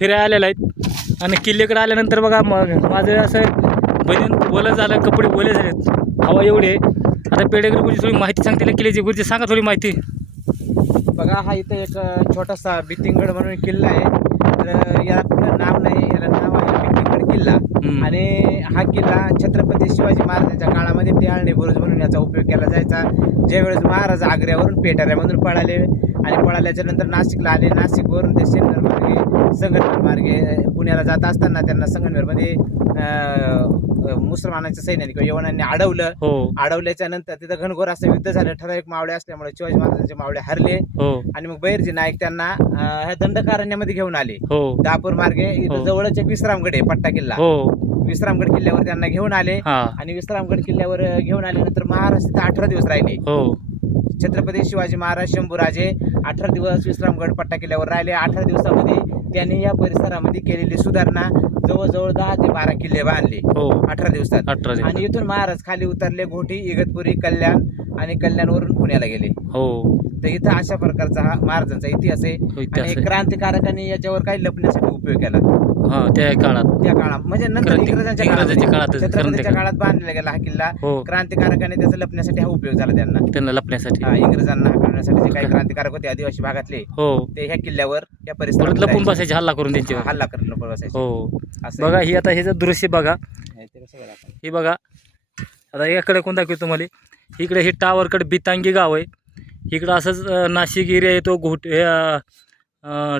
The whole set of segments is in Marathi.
फिरायला आलेला आहेत. आणि किल्ल्याकडे आल्यानंतर बघा मग माझं असं बनीन ओलं झालं कपडे ओले झालेत. हवा एवढी आहे. आता पेडेकर गुरुजी थोडी माहिती सांगते ना किल्ल्याची? गुरुजी सांगा थोडी माहिती. बघा हा इथं एक छोटासा बितिंगड म्हणून किल्ला आहे. तर याला नाव नाही याला नाव आहे बितिंगड किल्ला. आणि हा किल्ला छत्रपती शिवाजी महाराजांच्या काळामध्ये टियाळणी बुरुज म्हणून याचा उपयोग केला जायचा. ज्यावेळेस महाराज आग्र्यावरून पेटाऱ्यामधून पळाले आणि पळाल्याच्या नंतर नाशिकला आले. नाशिकवरून ते सिन्नर मार्गे संगमनेर मार्गे पुण्याला जात असताना त्यांना अ, मुसलमानांच्या सैन्याने किंवा यवनांनी अडवलं. हो. अडवल्याच्या नंतर तिथं घनघोर असं युद्ध झालं. ठराविक मावळे असल्यामुळे शिवाजी महाराजांचे मावळे हरले. हो. आणि मग बैरजी नाईक त्यांना ह्या दंडकारण्यामध्ये घेऊन आले. हो. दहापूर मार्गे. इथं जवळच एक विश्रामगड आहे पट्टा किल्ला. विश्रामगड किल्ल्यावर त्यांना घेऊन आले. आणि विश्रामगड किल्ल्यावर घेऊन आल्यानंतर महाराज तिथे अठरा दिवस राहिले. छत्रपती शिवाजी महाराज शंभूराजे अठरा दिवस विश्रामगड पट्टा किल्ल्यावर राहिले. अठरा दिवसामध्ये त्यांनी या परिसरामध्ये केलेली सुधारणा जवळजवळ दहा ते बारा किल्ले बांधले हो अठरा दिवसात अठरा दिवस. आणि इथून महाराज खाली उतरले घोटी इगतपुरी कल्याण आणि कल्याणवरून पुण्याला गेले. हो. तर इथं अशा प्रकारचा हा महाराजांचा इतिहास आहे. हो, इतिहास आणि आहे. क्रांतिकारकांनी याच्यावर काही लपण्यासाठी उपयोग केला. हां त्या काळात. त्या काळात. म्हणजे नंतर क्रांती- इंग्रजांच्या इंग्रजांच्या काळात काळातच, छत्रपतीच्या क्रांतिकार- काळात बांधला गेला हा किल्ला. हो. क्रांतिकारकांनी त्याचा लपण्यासाठी हा उपयोग झाला त्यांना. त्यांना लपण्यासाठी. हा, इंग्रजांना हटवण्यासाठी जे काही क्रांतिकारक होते आदिवासी भागातले हो. ते ह्या किल्ल्यावर या परत लपून बसायचे हल्ला करून त्यांच्यावर हल्ला करत नको बसायचे. हो. असं बघा ही आता हे जर दृश्य बघा. ते कसं आपण. हे बघा. आता याकडे कोण दाखवतो तुम्हाला? इकडे हे टावरकडे बितांगी गाव आहे. इकडं असंच नाशिक एरिया येतो घोट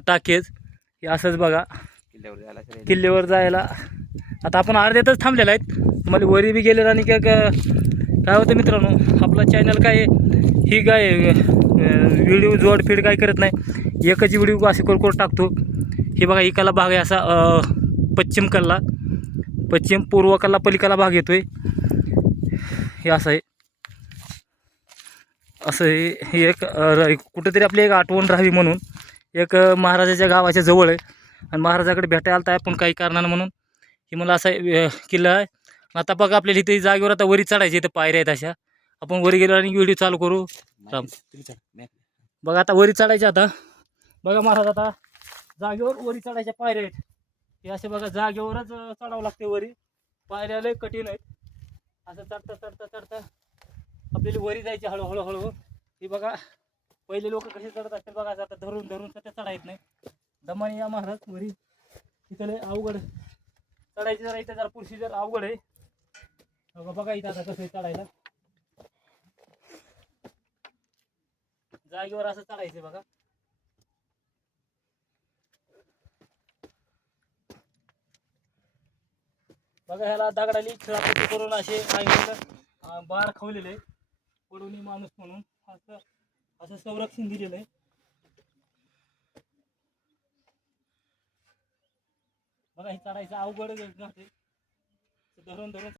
टाकेज. हे असंच बघा. किल्ल्यावर. किल्ल्यावर जायला. आता आपण अर्ध्यातच थांबलेलं आहेत. तुम्हाला वरी बी गेलेलं आणि काय काय होतं मित्रांनो? आपला चॅनल काय आहे, ही काय व्हिडिओ जोड फीड काय करत नाही. एकच व्हिडिओ असे करून टाकतो. हे बघा इकाला भाग आहे असा पश्चिम कल्ला. पश्चिम पूर्व कल्ला पलीकडला भाग येतोय. हे असं आहे. असं हे एक कुठेतरी आपली एक आठवण राहावी म्हणून एक महाराजाच्या गावाच्या जवळ आहे. आणि महाराजाकडे भेटायला आलता आपण काही कारणानं म्हणून. ही मला असा किल्ला आहे. आता बघा आपल्याला इथे जागेवर आता वरी चढायची इथं पायऱ्या आहेत अशा. आपण वरी गेलो आणि व्हिडिओ चालू करू. राम. बघा आता वरी चढायचे आता. बघा महाराज आता जागेवर वरी चढायच्या पायऱ्या आहेत. हे असे बघा जागेवरच चढावं लागते वरी. पायऱ्या लय कठीण आहेत. असं चढता चढता चढता. आपल्याला वरी जायची हळूहळू हळू हे बघा पहिले लोक कसे चढत असतील बघा आता धरून धरून सध्या चढा येत नाही. दमाने या महाराज वरी इथं अवघड. चढायची जरा इथं जरा पुरशी जर अवघड आहे. बघा इथं आता कसं आहे चढायला. जागेवर असं चढायचं बघा. बघा ह्याला दगडाली खेळापट्टी करून असे आहे बार खवलेले पडून माणूस म्हणून असं असं संरक्षण दिलेलं आहे. बघा हे चढायचं अवघड धरून धरून